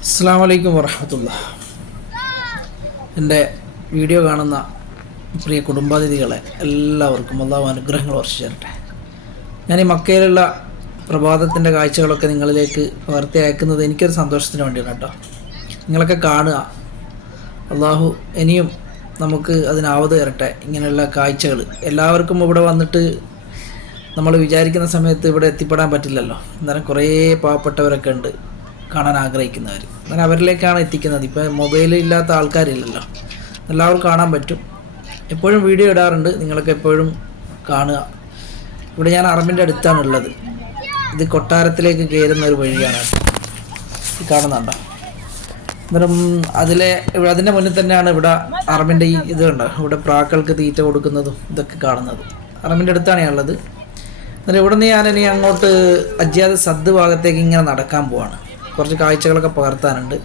അസ്സാം വലൈക്കും വറഹമത്തുള്ള. എന്റെ വീഡിയോ കാണുന്ന പ്രിയ കുടുംബാതിഥികളെ എല്ലാവർക്കും അള്ളാഹു അനുഗ്രഹങ്ങൾ വർഷിച്ചു തരട്ടെ ഞാൻ ഈ മക്കയിലുള്ള പ്രഭാതത്തിന്റെ കാഴ്ചകളൊക്കെ നിങ്ങളിലേക്ക് പകർത്തി അയക്കുന്നത് എനിക്കൊരു സന്തോഷത്തിന് വേണ്ടിയാണ് കേട്ടോ. നിങ്ങളൊക്കെ കാണുക. അള്ളാഹു ഇനിയും നമുക്ക് അതിനാവത് തരട്ടെ. ഇങ്ങനെയുള്ള കാഴ്ചകൾ എല്ലാവർക്കും ഇവിടെ വന്നിട്ട് നമ്മൾ വിചാരിക്കുന്ന സമയത്ത് ഇവിടെ എത്തിപ്പെടാൻ പറ്റില്ലല്ലോ. എന്നാലും കുറേ പാവപ്പെട്ടവരൊക്കെ ഉണ്ട്. കാണാൻ ആഗ്രഹിക്കുന്നവർ അങ്ങനെ അവരിലേക്കാണ് എത്തിക്കുന്നത്. ഇപ്പോൾ മൊബൈൽ ഇല്ലാത്ത ആൾക്കാരില്ലല്ലോ. എല്ലാവർക്കും കാണാൻ പറ്റും. എപ്പോഴും വീഡിയോ ഇടാറുണ്ട്. നിങ്ങളൊക്കെ എപ്പോഴും കാണുക. ഇവിടെ ഞാൻ അറമ്പിന്റെ അടുത്താണ് ഉള്ളത് ഇത് കൊട്ടാരത്തിലേക്ക് കയറുന്ന ഒരു വഴിയാണ്. ഈ കാണുന്നുണ്ടോ അന്നേരം അതിലെ ഇവിടെ അതിന്റെ മുന്നിൽ തന്നെയാണ് ഇവിടെ അറമ്പിന്റെ ഈ ഇത് ഇവിടെ പ്രാക്കൾക്ക് തീറ്റ കൊടുക്കുന്നതും ഇതൊക്കെ കാണുന്നത്. അറമ്പിന്റെ അടുത്താണ് ഞാനുള്ളത്. അന്നേരം ഇവിടെ നിന്ന് ഞാനിനി അങ്ങോട്ട് അജ്യാദ് സദ് ഭാഗത്തേക്ക് ഇങ്ങനെ നടക്കാൻ പോവാണ്. കുറച്ച് കാഴ്ചകളൊക്കെ പകർത്താനുണ്ട്.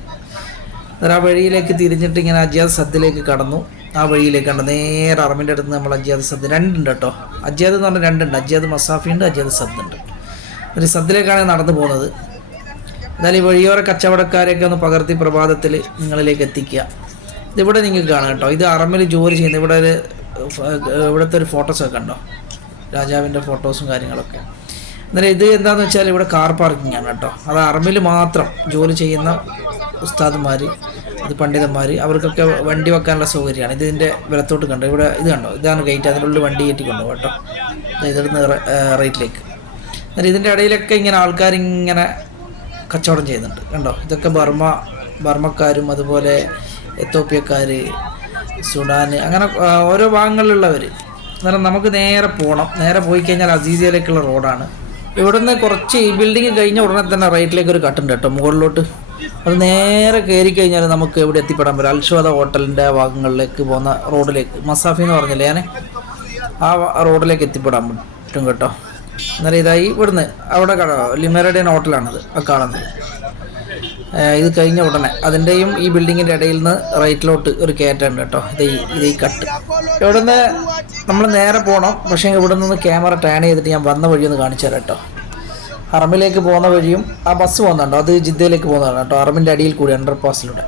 അന്നേരം ആ വഴിയിലേക്ക് തിരിഞ്ഞിട്ട് ഇങ്ങനെ അജ്യാത സദ്ദിലേക്ക് കടന്നു. ആ വഴിയിലേക്ക് കണ്ടു നേരെ അറമിന്റെ അടുത്ത് നമ്മൾ അജ്യാത സദ് രണ്ടുണ്ട് കേട്ടോ. അജ്യാദ് എന്ന് പറഞ്ഞാൽ രണ്ടുണ്ട്. അജ്യാദ് മസാഫി ഉണ്ട് അജ്യാദ് സദ് ഉണ്ട് ഒരു സദ്ദിലേക്കാണ് നടന്നു പോകുന്നത്. എന്നാലും ഈ വഴിയോര കച്ചവടക്കാരെയൊക്കെ ഒന്ന് പകർത്തി പ്രഭാതത്തിൽ നിങ്ങളിലേക്ക് എത്തിക്കുക. ഇതിവിടെ നിങ്ങൾക്ക് കാണാം കേട്ടോ. ഇത് അറമിൽ ജോലി ചെയ്യുന്ന ഇവിടെ ഒരു ഇവിടുത്തെ ഒരു ഫോട്ടോസൊക്കെ കണ്ടോ? രാജാവിന്റെ ഫോട്ടോസും കാര്യങ്ങളൊക്കെ. അന്നേരം ഇത് എന്താണെന്ന് വെച്ചാൽ ഇവിടെ കാർ പാർക്കിംഗ് ആണ് കേട്ടോ. അത് അറമിൽ മാത്രം ജോലി ചെയ്യുന്ന ഉസ്താദുമാർ അത് പണ്ഡിതന്മാർ അവർക്കൊക്കെ വണ്ടി വെക്കാനുള്ള സൗകര്യമാണ്. ഇത് ഇതിന്റെ വിലത്തോട്ട് കണ്ടോ? ഇവിടെ ഇത് കണ്ടോ? ഇതാണ് ഗേറ്റ് അതിനുള്ളിൽ വണ്ടി കയറ്റി കൊണ്ടു കേട്ടോ. ഇതിടുന്ന റേറ്റിലേക്ക് അന്നേരം ഇതിന്റെ ഇടയിലൊക്കെ ഇങ്ങനെ ആൾക്കാരിങ്ങനെ കച്ചവടം ചെയ്യുന്നുണ്ട്. കണ്ടോ? ഇതൊക്കെ ബർമ്മ ബർമ്മക്കാരും അതുപോലെ എത്തോപ്യക്കാർ സുഡാൻ അങ്ങനെ ഓരോ ഭാഗങ്ങളിലുള്ളവർ അന്നേരം നമുക്ക് നേരെ പോകണം നേരെ പോയി കഴിഞ്ഞാൽ അസീസിയയിലേക്കുള്ള റോഡാണ്. ഇവിടുന്ന് കുറച്ച് ഈ ബിൽഡിങ് കഴിഞ്ഞ ഉടനെ തന്നെ റൈറ്റിലേക്ക് ഒരു കട്ടുണ്ട് കേട്ടോ മുകളിലോട്ട്. അത് നേരെ കയറി കഴിഞ്ഞാൽ നമുക്ക് എവിടെ എത്തിപ്പെടാൻ പറ്റും. അൽഷോദ ഹോട്ടലിന്റെ ഭാഗങ്ങളിലേക്ക് പോകുന്ന റോഡിലേക്ക്. മസാഫി എന്ന് പറഞ്ഞില്ലേ ഞാൻ ആ റോഡിലേക്ക് എത്തിപ്പെടാൻ പറ്റും കേട്ടോ. അന്നേരം ഇതായി ഇവിടുന്ന്. അവിടെ കട ലിമറഡിയൻ ഹോട്ടലാണത്. ആ കാണുന്നത്. ഇത് കഴിഞ്ഞ ഉടനെ. അതിന്റെയും ഈ ബിൽഡിങ്ങിന്റെ ഇടയിൽ നിന്ന് റൈറ്റിലോട്ട് ഒരു കയറ്റുണ്ട് കേട്ടോ. ഇത് ഇത് ഈ കട്ട് ഇവിടുന്ന് നമ്മൾ നേരെ പോകണം പക്ഷേ ഇവിടെ നിന്ന് ക്യാമറ ടേൺ ചെയ്തിട്ട് ഞാൻ വന്ന വഴി ഒന്ന് കാണിച്ചു തരാം കേട്ടോ. അറമിലേക്ക് പോകുന്ന വഴിയും ആ ബസ് പോകുന്നുണ്ടോ. അത് ജിദ്ദയിലേക്ക് പോകുന്നതാണ് കേട്ടോ. ഹറമിന്റെ അടിയിൽ കൂടി അണ്ടർ പാസിലൂടെ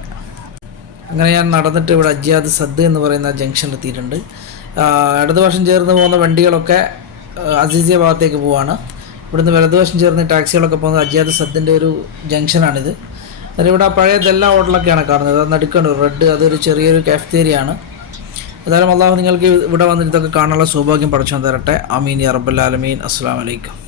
അങ്ങനെ ഞാൻ നടന്നിട്ട് ഇവിടെ അജ്യാദ് സദ് എന്ന് പറയുന്ന ആ, ഇടതുവശം ചേർന്ന് പോകുന്ന വണ്ടികളൊക്കെ അസീസിയ ഭാഗത്തേക്ക് പോവാണ്. ഇവിടുന്ന് വലതുവശം ചേർന്ന് ടാക്സികളൊക്കെ പോകുന്നത് അജ്യാദ് സദ്ദിന്റെ ഒരു ജംഗ്ഷനാണിത് അതിൽ ഇവിടെ ആ പഴയ ദെല്ലാ ഹോട്ടലൊക്കെയാണ് കാണുന്നത്. അത് നടുക്കാണ് റെഡ് അതൊരു ചെറിയൊരു കാഫ്തേരിയാണ് എന്തായാലും അള്ളാഹു നിങ്ങൾക്ക് ഇവിടെ വന്നിട്ട് ഇതൊക്കെ കാണാനുള്ള സൗഭാഗ്യം പഠിച്ചു തരട്ടെ. അമീൻ അറബുല്ലാലമീൻ അസ്സാം വലൈക്കും